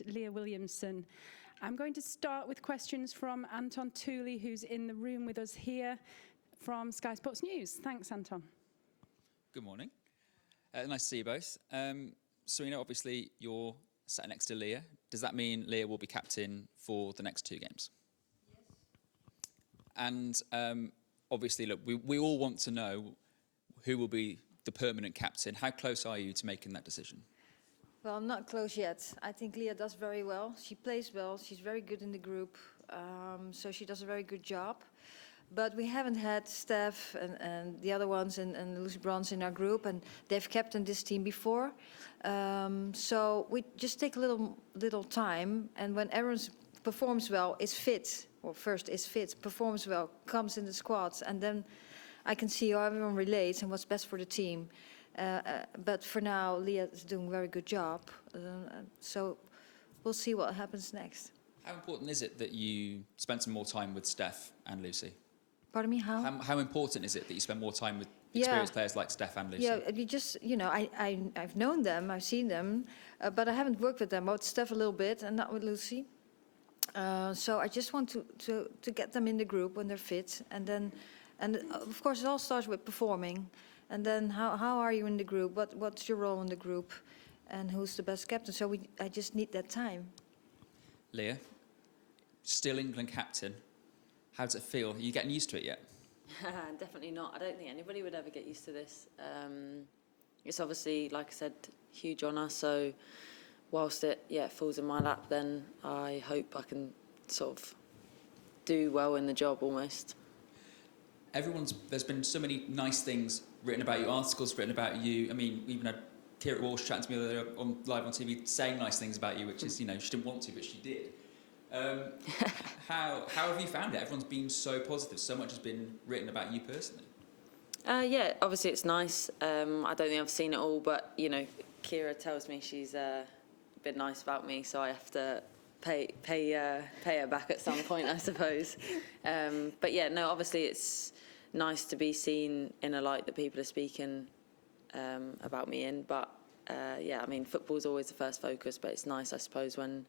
and Leah Williamson. I'm going to start with questions from Anton Tooley, who's in the room with us here from Sky Sports News. Thanks, Anton. Good morning. Nice to see you both. Sarina, obviously you're sat next to Leah. Does that mean Leah will be captain for the next 2 games? Yes. And obviously, look, we all want to know who will be the permanent captain. How close are you to making that decision? Well, I'm not close yet. I think Leah does very well. She plays well. She's very good in the group. So she does a very good job. But we haven't had Steph and the other ones and Lucy Bronze in our group, and they've captained this team before. So we just take a little time, and when everyone performs well, is fit, or first is fit, performs well, comes in the squads, and then I can see how everyone relates and what's best for the team. But for now, Leah is doing a very good job. So we'll see what happens next. How important is it that you spend some more time with Steph and Lucy? Pardon me, how? How important is it that you spend more time with experienced players like Steph and Lucy? Yeah, you just, I've known them, I've seen them, but I haven't worked with them. With Steph a little bit and not with Lucy. So I just want to get them in the group when they're fit. And of course, it all starts with performing. And then how are you in the group? What's your role in the group? And who's the best captain? So I just need that time. Leah, still England captain. How does it feel? Are you getting used to it yet? Definitely not. I don't think anybody would ever get used to this. It's obviously, like I said, huge honour. So whilst it falls in my lap, then I hope I can sort of do well in the job almost. There's been so many nice things written about you, articles written about you. I mean, we even had Kira Walsh chatting to me the other day live on TV saying nice things about you, which is, she didn't want to, but she did. How have you found it? Everyone's been so positive. So much has been written about you personally. Yeah, obviously it's nice. I don't think I've seen it all, but Kira tells me she's been nice about me, so I have to pay her back at some point, I suppose. But yeah, no, obviously it's nice to be seen in a light that people are speaking about me in. But yeah, I mean, football's always the first focus, but it's nice, I suppose, when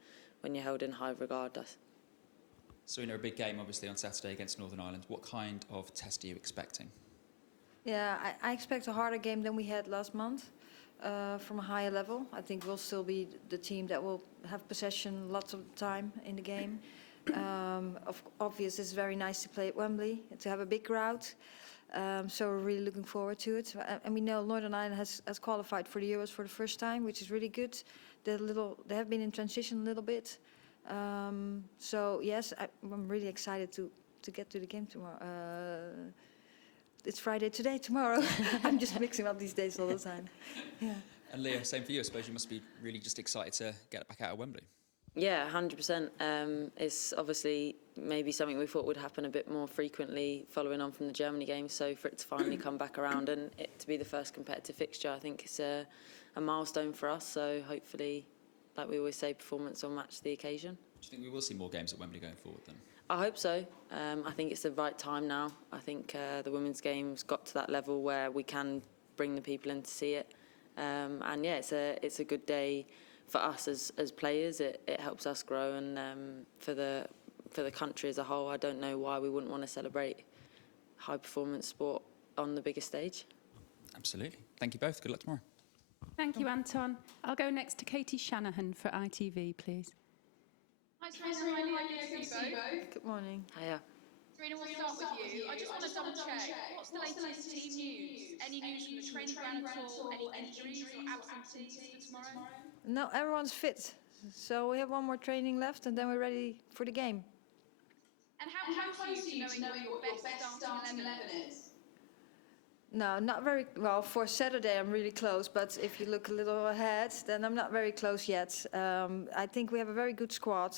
you're held in high regard. So, a big game, obviously, on Saturday against Northern Ireland. What kind of test are you expecting? Yeah, I expect a harder game than we had last month, from a higher level. I think we'll still be the team that will have possession lots of the time in the game. Obviously, it's very nice to play at Wembley, to have a big crowd. So we're really looking forward to it. And we know Northern Ireland has qualified for the Euros for the first time, which is really good. They have been in transition a little bit. So yes, I'm really excited to get to the game tomorrow. It's Friday today, tomorrow. I'm just mixing up these days all the time. Yeah. And Leah, same for you. I suppose you must be really just excited to get back out of Wembley. Yeah, 100%. It's obviously maybe something we thought would happen a bit more frequently following on from the Germany game. So for it to finally come back around and it to be the first competitive fixture, I think it's a milestone for us. So hopefully, like we always say, performance will match the occasion. Do you think we will see more games at Wembley going forward then? I hope so. I think it's the right time now. I think the women's game's got to that level where we can bring the people in to see it. And yeah, it's a good day for us as players. It helps us grow, and for the country as a whole, I don't know why we wouldn't want to celebrate high performance sport on the biggest stage. Absolutely. Thank you both. Good luck tomorrow. Thank you, Anton. I'll go next to Katie Shanahan for ITV, please. Hi, Sarina. Good to see you both. Good morning. Hiya. Sarina, we'll start with you. I just want to double check. What's the latest team news? Any news from the training ground at all? Any injuries or absentees for tomorrow? No, everyone's fit. So we have one more training left, and then we're ready for the game. And how close are you to knowing what your best starting 11 is? No, not very well. For Saturday, I'm really close. But if you look a little ahead, then I'm not very close yet. I think we have a very good squad.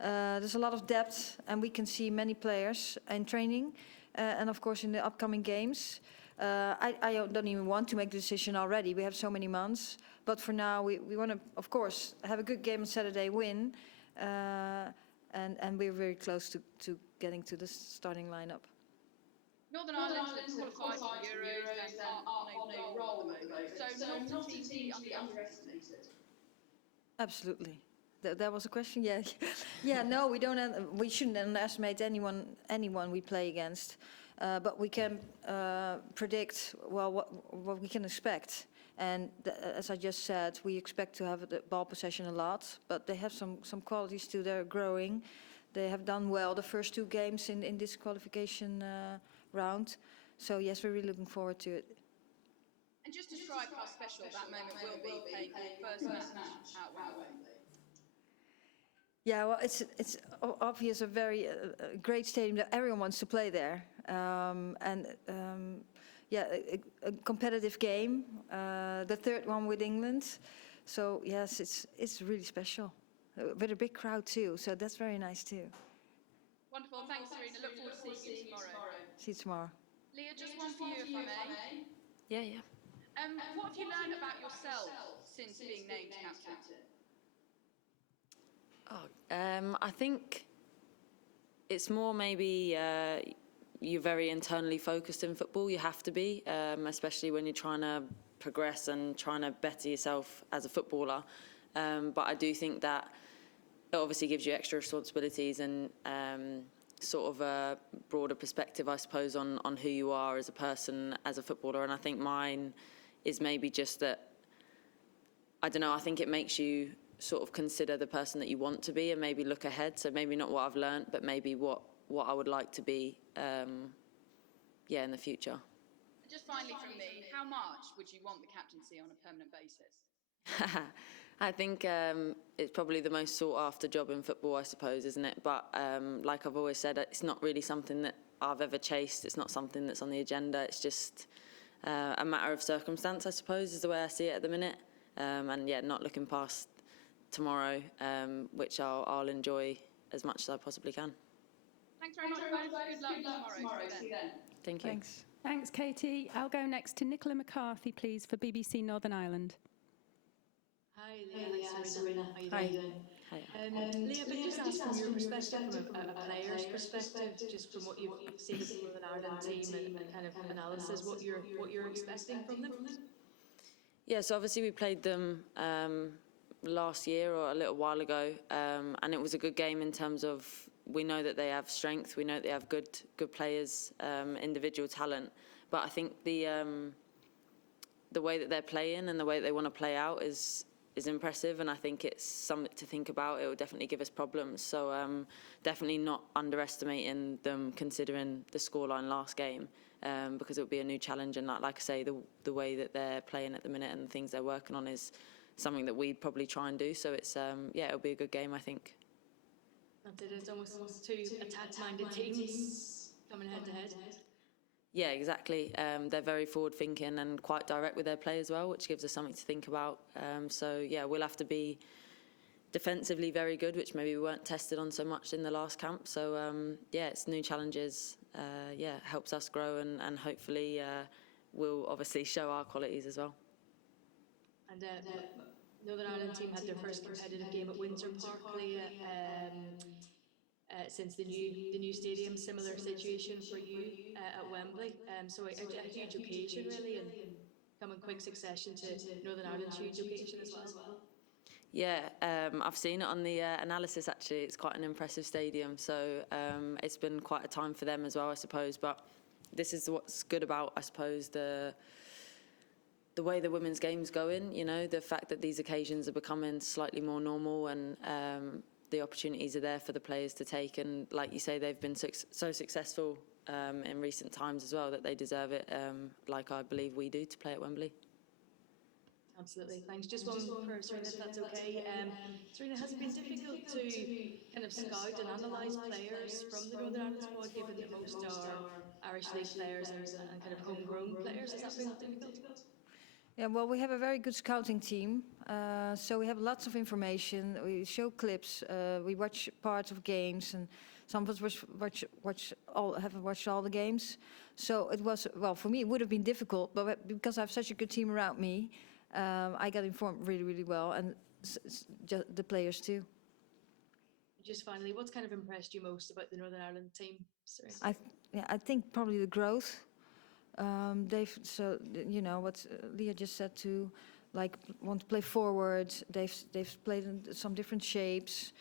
There's a lot of depth, and we can see many players in training, and of course in the upcoming games. I don't even want to make the decision already. We have so many months. But for now, we want to, of course, have a good game on Saturday, win, and we're very close to getting to the starting lineup. Northern Ireland have qualified for Euros and are on a roll at the moment. So not a team to be underestimated. Absolutely. That was a question. Yeah, yeah. No, we don't. We shouldn't underestimate anyone we play against, but we can predict well what we can expect. And as I just said, we expect to have the ball possession a lot, but they have some qualities too. They're growing. They have done well the first 2 games in this qualification round. So yes, we're really looking forward to it. And just describe how special that moment will be playing your first match at Wembley. Yeah, well, it's obvious a very great stadium that everyone wants to play there, yeah, a competitive game, the 3rd one with England. So yes, it's really special, with a big crowd too. So that's very nice too. Wonderful, thanks, Sarina. Look forward to seeing you tomorrow. See you tomorrow. Leah, just one for you, if I may. Yeah. What have you learned about yourself since being named captain? I think it's more maybe you're very internally focused in football. You have to be, especially when you're trying to progress and trying to better yourself as a footballer. But I do think that it obviously gives you extra responsibilities and sort of a broader perspective, I suppose, on who you are as a person, as a footballer. And I think mine is maybe just that, I don't know, I think it makes you sort of consider the person that you want to be and maybe look ahead. So maybe not what I've learnt, but maybe what I would like to be, in the future. Just finally from me, how much would you want the captaincy on a permanent basis? I think it's probably the most sought after job in football, I suppose, isn't it? But like I've always said, it's not really something that I've ever chased. It's not something that's on the agenda. It's just a matter of circumstance, I suppose, is the way I see it at the minute. And yeah, not looking past tomorrow, which I'll enjoy as much as I possibly can. Thanks very much. Good luck tomorrow. See you then. Thank you. Thanks. Thanks, Katie. I'll go next to Nicola McCarthy, please, for BBC Northern Ireland. Hi, Leah. Hi, Sarina. How are you doing? Hi. Leah, but just ask from your perspective, from a player's perspective, just from what you've seen of the Northern Ireland team and kind of analysis, what you're expecting from them? Yeah, so obviously we played them last year or a little while ago, and it was a good game in terms of we know that they have strength, we know that they have good players, individual talent, but I think the way that they're playing and the way that they want to play out is impressive, and I think it's something to think about. It will definitely give us problems, so definitely not underestimating them considering the scoreline last game, because it will be a new challenge, and like I say, the way that they're playing at the minute and the things they're working on is something that we'd probably try and do, so it's it'll be a good game, I think. It's almost 2 attack-minded teams coming head-to-head. Yeah, exactly. They're very forward-thinking and quite direct with their play as well, which gives us something to think about. So, yeah, we'll have to be defensively very good, which maybe we weren't tested on so much in the last camp. So, it's new challenges. Helps us grow and hopefully we'll obviously show our qualities as well. And the Northern Ireland team had their first competitive game at Windsor Park, Leah, since the new stadium. Similar situation for you at Wembley. So a huge occasion really, and come in quick succession to Northern Ireland's huge occasion as well. Yeah, I've seen it on the analysis actually. It's quite an impressive stadium, so it's been quite a time for them as well, I suppose. But this is what's good about, I suppose, the way the women's game's going, you know, the fact that these occasions are becoming slightly more normal and the opportunities are there for the players to take. And like you say, they've been so successful in recent times as well that they deserve it, like I believe we do, to play at Wembley. Absolutely. Thanks. Just one for Sarina, if that's okay. Sarina, has it been difficult to kind of scout and analyse players from the Northern Ireland squad, given that most are Irish League players and kind of homegrown players? Has that been difficult? Yeah, well, we have a very good scouting team, so we have lots of information. We show clips, we watch parts of games, and some of us haven't watched all the games. So it was, well, for me it would have been difficult, but because I have such a good team around me, I got informed really, really well, and the players too. Just finally, what's kind of impressed you most about the Northern Ireland team, Sarina? I think probably the growth. You know what Leah just said too. like want to play forward. They've played in some different shapes,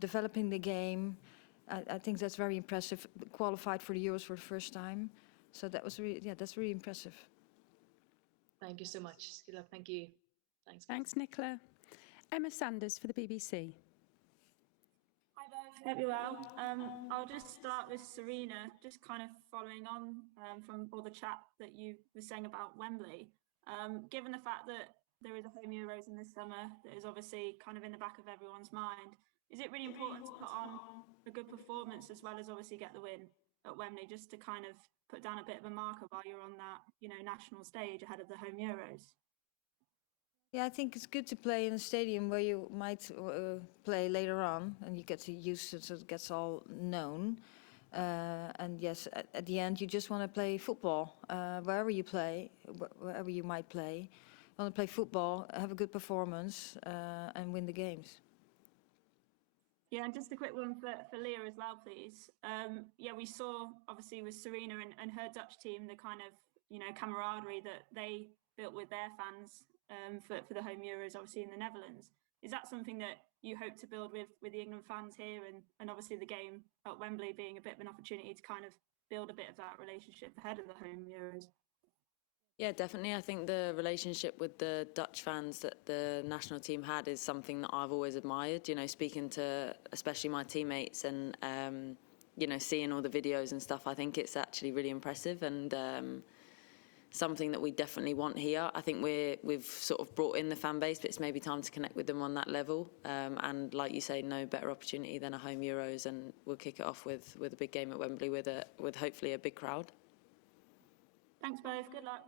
developing the game. I think that's very impressive. Qualified for the Euros for the first time, so that was really, yeah, that's really impressive. Thank you so much. Good luck. Thank you. Thanks. Thanks, Nicola. Emma Sanders for the BBC. Hi both, hope you're well. I'll just start with Sarina, just kind of following on from all the chat that you were saying about Wembley. Given the fact that there is a home Euros in this summer, that is obviously kind of in the back of everyone's mind, is it really important to put on a good performance as well as obviously get the win at Wembley, just to kind of put down a bit of a marker while you're on that, national stage ahead of the home Euros? Yeah, I think it's good to play in a stadium where you might play later on, and you get to use it so it gets all known. And yes, at the end, you just want to play football wherever you play, wherever you might play. You want to play football, have a good performance, and win the games. Yeah, and just a quick one for Leah as well, please. Yeah, we saw obviously with Sarina and her Dutch team the kind of camaraderie that they built with their fans for the home Euros, obviously in the Netherlands. Is that something that you hope to build with the England fans here, and obviously the game at Wembley being a bit of an opportunity to kind of build a bit of that relationship ahead of the home Euros? Yeah, definitely. I think the relationship with the Dutch fans that the national team had is something that I've always admired, speaking to especially my teammates and, seeing all the videos and stuff. I think it's actually really impressive and something that we definitely want here. I think we've sort of brought in the fan base, but it's maybe time to connect with them on that level. And like you say, no better opportunity than a home Euros, and we'll kick it off with a big game at Wembley with hopefully a big crowd. Thanks both, good luck.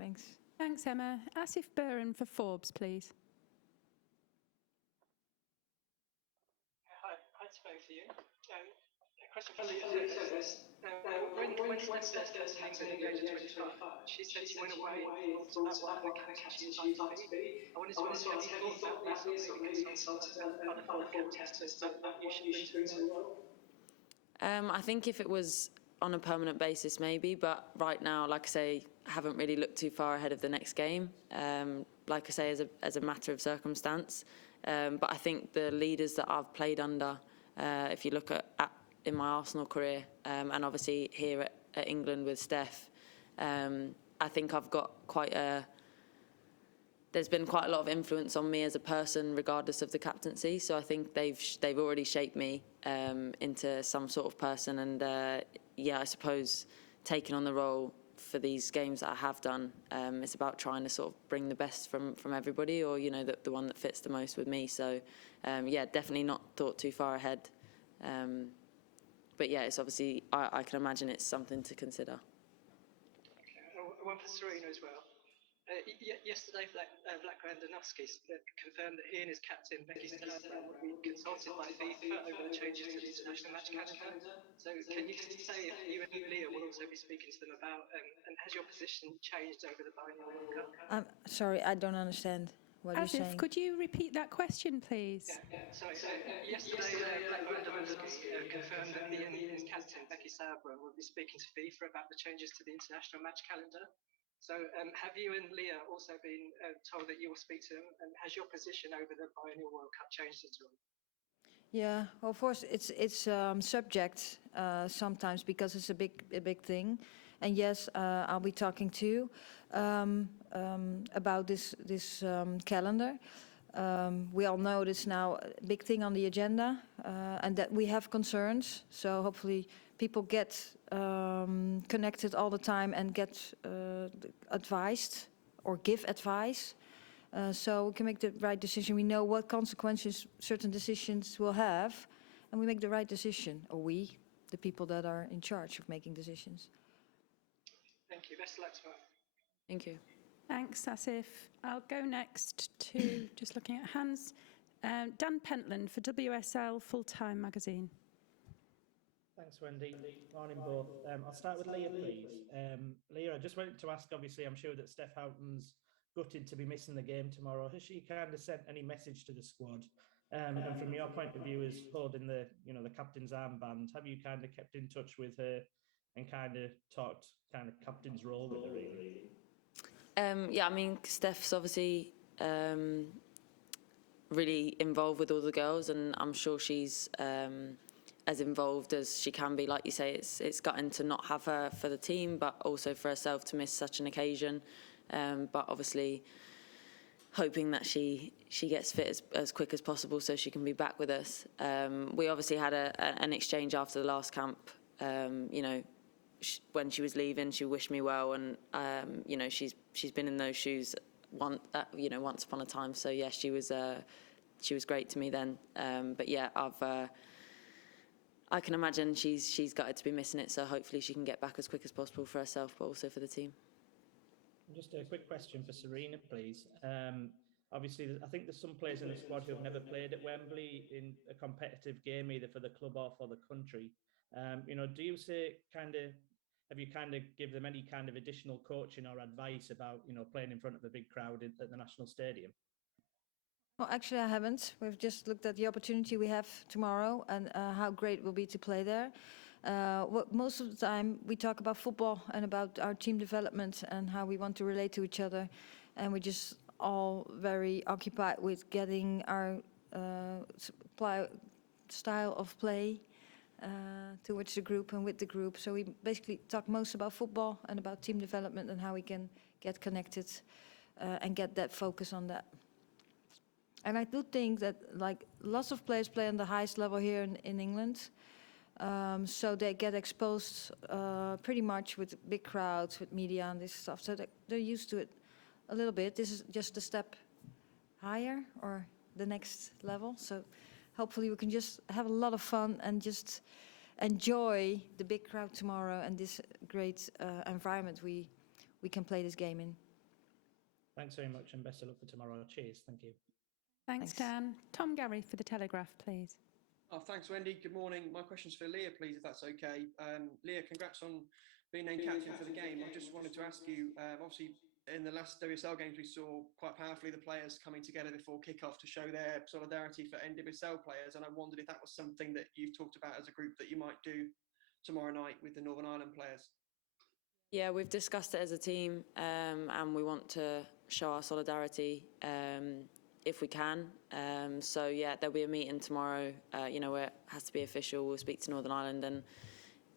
Thanks. Thanks, Emma. Asif Burhan for Forbes, please. Hi, it's both of you. A question for Leah. When Steph first came to the age of 25, she said she went away and thought about what kind of captain she'd like to be. I wanted to ask you, have you thought about that sort of consulted other captains that you should bring to the role? I think if it was on a permanent basis, maybe, but right now, like I say, I haven't really looked too far ahead of the next game. Like I say, as a matter of circumstance. But I think the leaders that I've played under, if you look at in my Arsenal career, and obviously here at England with Steph, I think I've got there's been quite a lot of influence on me as a person, regardless of the captaincy. So I think they've already shaped me into some sort of person. And yeah, I suppose taking on the role for these games that I have done, it's about trying to sort of bring the best from everybody, or the one that fits the most with me. So yeah, definitely not thought too far ahead. But yeah, it's obviously I can imagine it's something to consider. Okay, one for Sarina as well. Yesterday, Vlatko Andonovski confirmed that he and his captain, Becky Stella, will be consulted by FIFA over the changes to the international match calendar. So can you say if you and Leah will also be speaking to them about, and has your position changed over the biennial World Cup? I'm sorry, I don't understand what you're saying. Could you repeat that question, please? Yeah. Sorry. Yesterday, Vlatko Andonovski confirmed that he and his captain, Becky Sabra, will be speaking to FIFA about the changes to the international match calendar. So have you and Leah also been told that you will speak to them, and has your position over the biennial World Cup changed at all? Yeah, well, of course, it's subject sometimes because it's a big thing, and yes, I'll be talking too about this calendar. We all know it's now a big thing on the agenda, and that we have concerns. So hopefully, people get connected all the time and get advised or give advice. So we can make the right decision. We know what consequences certain decisions will have, and we make the right decision, or we, the people that are in charge of making decisions. Thank you. Best of luck tomorrow. Thank you. Thanks, Asif. I'll go next to, just looking at hands, Dan Pentland for WSL Full-Time Magazine. Thanks, Wendy. Morning, both. I'll start with Leah, please. Leah, I just wanted to ask, obviously, I'm sure that Steph Houghton's gutted to be missing the game tomorrow. Has she kind of sent any message to the squad? And from your point of view as holding the captain's armband, have you kind of kept in touch with her and kind of talked kind of captain's role with her, really? Yeah, I mean, Steph's obviously really involved with all the girls, and I'm sure she's as involved as she can be. Like you say, it's gutting to not have her for the team, but also for herself to miss such an occasion. But obviously, hoping that she gets fit as quick as possible so she can be back with us. We obviously had an exchange after the last camp. You know, when she was leaving, she wished me well, and you know, she's been in those shoes once upon a time. So yeah, she was great to me then. But yeah, I can imagine she's gutted to be missing it. So hopefully she can get back as quick as possible for herself, but also for the team. Just a quick question for Sarina, please. Obviously, I think there's some players in the squad who have never played at Wembley in a competitive game, either for the club or for the country. You know, do you say have you give them any kind of additional coaching or advice about, you know, playing in front of a big crowd at the National Stadium? Well, actually, I haven't. We've just looked at the opportunity we have tomorrow and how great it will be to play there. Most of the time, we talk about football and about our team development and how we want to relate to each other. And we're just all very occupied with getting our style of play towards the group and with the group. So we basically talk most about football and about team development and how we can get connected and get that focus on that. And I do think that, like, lots of players play on the highest level here in England. So they get exposed pretty much with big crowds, with media and this stuff. So they're used to it a little bit. This is just a step higher or the next level. So hopefully we can just have a lot of fun and just enjoy the big crowd tomorrow and this great environment we can play this game in. Thanks very much and best of luck for tomorrow. Cheers. Thank you. Thanks, Dan. Tom Gary for The Telegraph, please. Oh, thanks, Wendy. Good morning. My question's for Leah, please, if that's okay. Leah, congrats on being named captain for the game. I just wanted to ask you, obviously, in the last WSL games, we saw quite powerfully the players coming together before kick-off to show their solidarity for NWSL players, and I wondered if that was something that you've talked about as a group that you might do tomorrow night with the Northern Ireland players. Yeah, we've discussed it as a team, and we want to show our solidarity if we can. So yeah, there'll be a meeting tomorrow, you know, where it has to be official. We'll speak to Northern Ireland and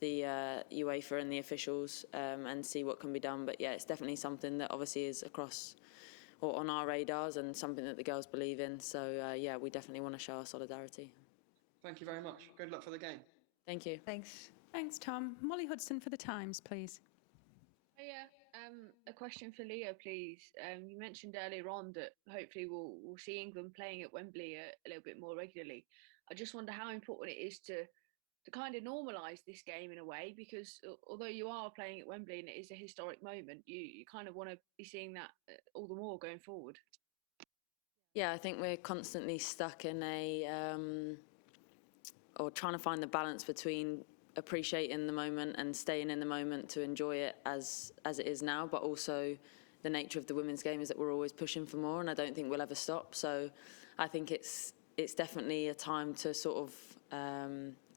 the UEFA and the officials and see what can be done. But yeah, it's definitely something that obviously is across or on our radars and something that the girls believe in. So yeah, we definitely want to show our solidarity. Thank you very much. Good luck for the game. Thank you. Thanks. Thanks, Tom. Molly Hudson for The Times, please. Yeah, a question for Leah, please. You mentioned earlier on that hopefully we'll see England playing at Wembley a little bit more regularly. I just wonder how important it is to kind of normalise this game in a way, because although you are playing at Wembley and it is a historic moment, you kind of want to be seeing that all the more going forward. Yeah, I think we're constantly stuck in or trying to find the balance between appreciating the moment and staying in the moment to enjoy it as it is now, but also the nature of the women's game is that we're always pushing for more, and I don't think we'll ever stop. So I think it's definitely a time to sort of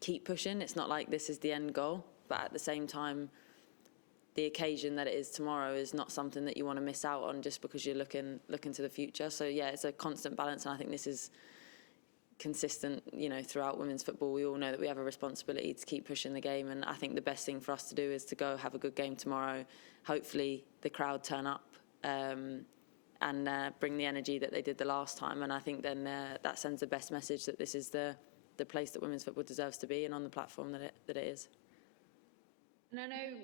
keep pushing. It's not like this is the end goal, but at the same time, the occasion that it is tomorrow is not something that you want to miss out on just because you're looking to the future. So yeah, it's a constant balance, and I think this is consistent, you know, throughout women's football. We all know that we have a responsibility to keep pushing the game, and I think the best thing for us to do is to go have a good game tomorrow. Hopefully the crowd turn up and bring the energy that they did the last time, and I think then that sends the best message that this is the place that women's football deserves to be and on the platform that it is. And I know,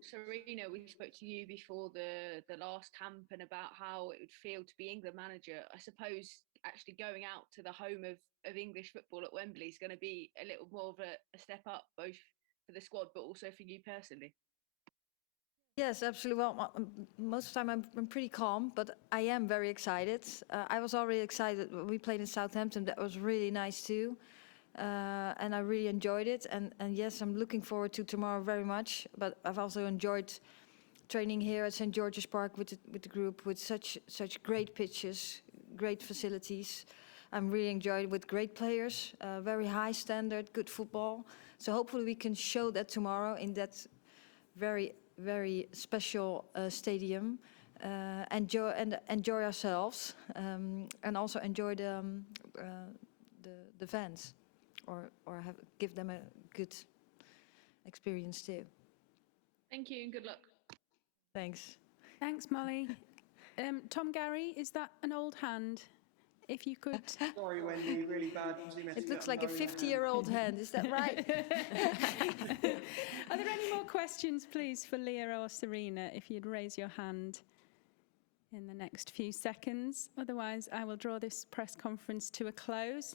Sarina, we spoke to you before the last camp and about how it would feel to be England manager. I suppose actually going out to the home of English football at Wembley is going to be a little more of a step up, both for the squad but also for you personally. Yes, absolutely. Well, most of the time I'm pretty calm, but I am very excited. I was already excited when we played in Southampton. That was really nice too. And I really enjoyed it. And yes, I'm looking forward to tomorrow very much. But I've also enjoyed training here at St. George's Park with the group, with such great pitches, great facilities. I'm really enjoying it with great players, very high standard, good football. So hopefully we can show that tomorrow in that very, very special stadium enjoy ourselves, and also enjoy the fans, or give them a good experience too. Thank you and good luck. Thanks. Thanks, Molly. Tom Gary, is that an old hand? If you could. Sorry, Wendy, really bad. It looks like a 50-year-old hand, is that right? Are there any more questions, please, for Leah or Sarina, if you'd raise your hand in the next few seconds? Otherwise, I will draw this press conference to a close.